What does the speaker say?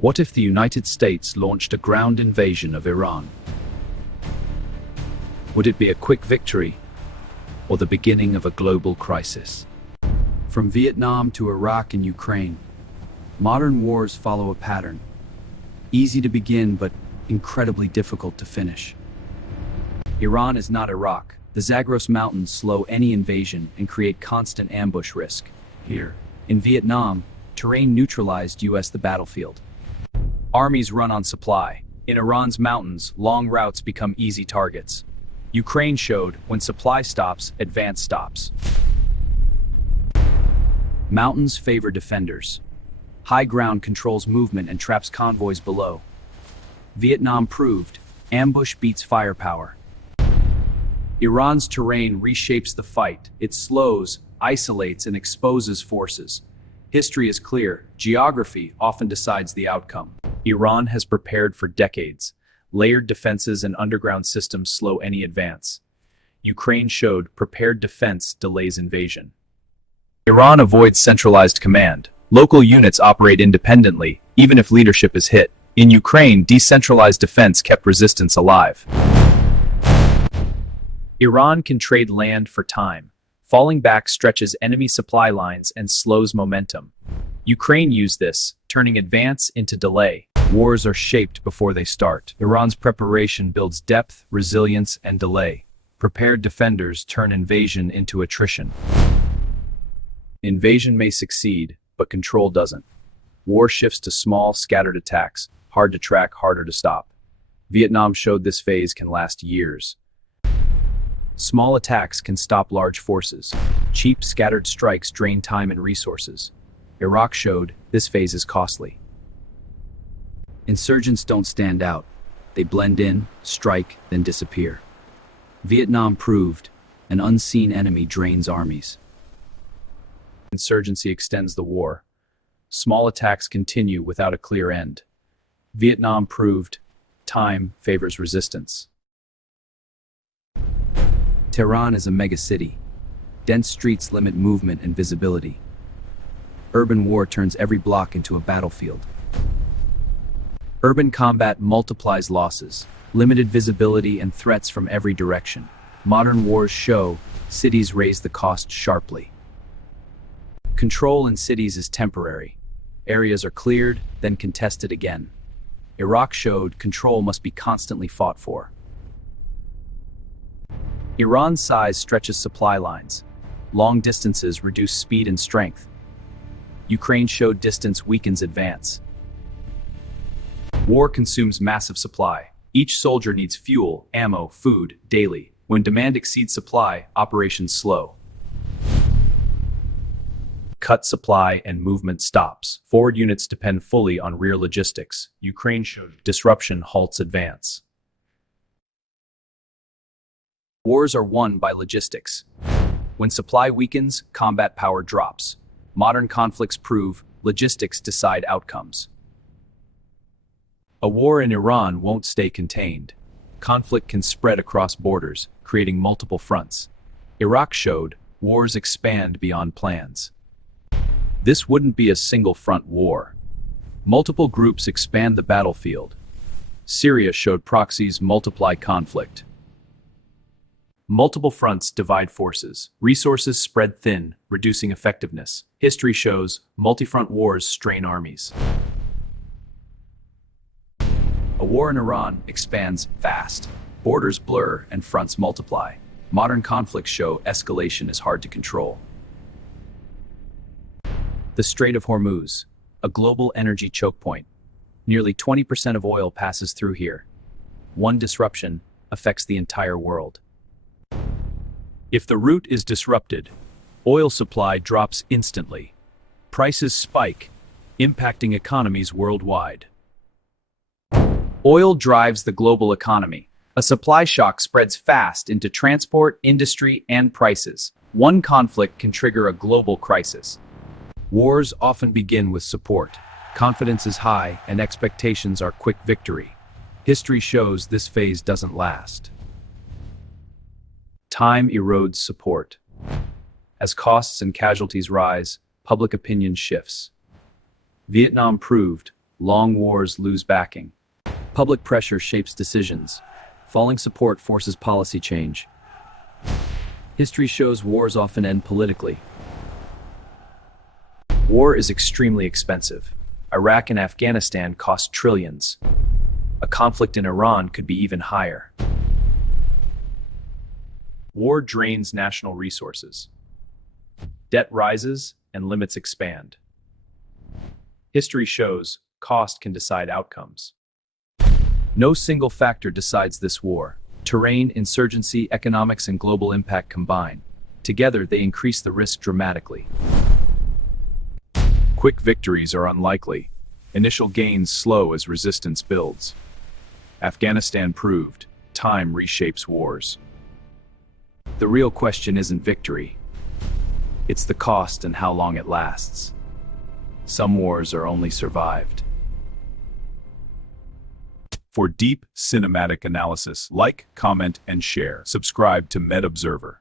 What if the United States launched a ground invasion of Iran? Would it be a quick victory or the beginning of a global crisis? From Vietnam to Iraq and Ukraine, modern wars follow a pattern. Easy to begin, but incredibly difficult to finish. Iran is not Iraq. The Zagros Mountains slow any invasion and create constant ambush risk. Here, in Vietnam, terrain neutralized the battlefield. Armies run on supply. In Iran's mountains, long routes become easy targets. Ukraine showed when supply stops, advance stops. Mountains favor defenders. High ground controls movement and traps convoys below. Vietnam proved ambush beats firepower. Iran's terrain reshapes the fight. It slows, isolates, and exposes forces. History is clear. Geography often decides the outcome. Iran has prepared for decades. Layered defenses and underground systems slow any advance. Ukraine showed prepared defense delays invasion. Iran avoids centralized command. Local units operate independently, even if leadership is hit. In Ukraine, decentralized defense kept resistance alive. Iran can trade land for time. Falling back stretches enemy supply lines and slows momentum. Ukraine used this, turning advance into delay. Wars are shaped before they start. Iran's preparation builds depth, resilience, and delay. Prepared defenders turn invasion into attrition. Invasion may succeed, but control doesn't. War shifts to small, scattered attacks, hard to track, harder to stop. Vietnam showed this phase can last years. Small attacks can stop large forces. Cheap, scattered strikes drain time and resources. Iraq showed this phase is costly. Insurgents don't stand out. They blend in, strike, then disappear. Vietnam proved an unseen enemy drains armies. Insurgency extends the war. Small attacks continue without a clear end. Vietnam proved time favors resistance. Tehran is a megacity. Dense streets limit movement and visibility. Urban war turns every block into a battlefield. Urban combat multiplies losses, limited visibility, and threats from every direction. Modern wars show cities raise the cost sharply. Control in cities is temporary. Areas are cleared, then contested again. Iraq showed control must be constantly fought for. Iran's size stretches supply lines. Long distances reduce speed and strength. Ukraine showed distance weakens advance. War consumes massive supply. Each soldier needs fuel, ammo, food, daily. When demand exceeds supply, operations slow. Cut supply and movement stops. Forward units depend fully on rear logistics. Ukraine showed disruption halts advance. Wars are won by logistics. When supply weakens, combat power drops. Modern conflicts prove logistics decide outcomes. A war in Iran won't stay contained. Conflict can spread across borders, creating multiple fronts. Iraq showed wars expand beyond plans. This wouldn't be a single front war. Multiple groups expand the battlefield. Syria showed proxies multiply conflict. Multiple fronts divide forces. Resources spread thin, reducing effectiveness. History shows multi-front wars strain armies. A war in Iran expands fast. Borders blur and fronts multiply. Modern conflicts show escalation is hard to control. The Strait of Hormuz, a global energy choke point. Nearly 20% of oil passes through here. One disruption affects the entire world. If the route is disrupted, oil supply drops instantly. Prices spike, impacting economies worldwide. Oil drives the global economy. A supply shock spreads fast into transport, industry, and prices. One conflict can trigger a global crisis. Wars often begin with support. Confidence is high and expectations are quick victory. History shows this phase doesn't last. Time erodes support. As costs and casualties rise, public opinion shifts. Vietnam proved Long wars lose backing. Public pressure shapes decisions. Falling support forces policy change. History shows wars often end politically. War is extremely expensive. Iraq and Afghanistan cost trillions. A conflict in Iran could be even higher. War drains national resources. Debt rises and limits expand. History shows cost can decide outcomes. No single factor decides this war. Terrain, insurgency, economics, and global impact combine. Together, they increase the risk dramatically. Quick victories are unlikely. Initial gains slow as resistance builds. Afghanistan proved, time reshapes wars. The real question isn't victory. It's the cost and how long it lasts. Some wars are only survived. For deep cinematic analysis, like, comment, and share. Subscribe to MedObserver.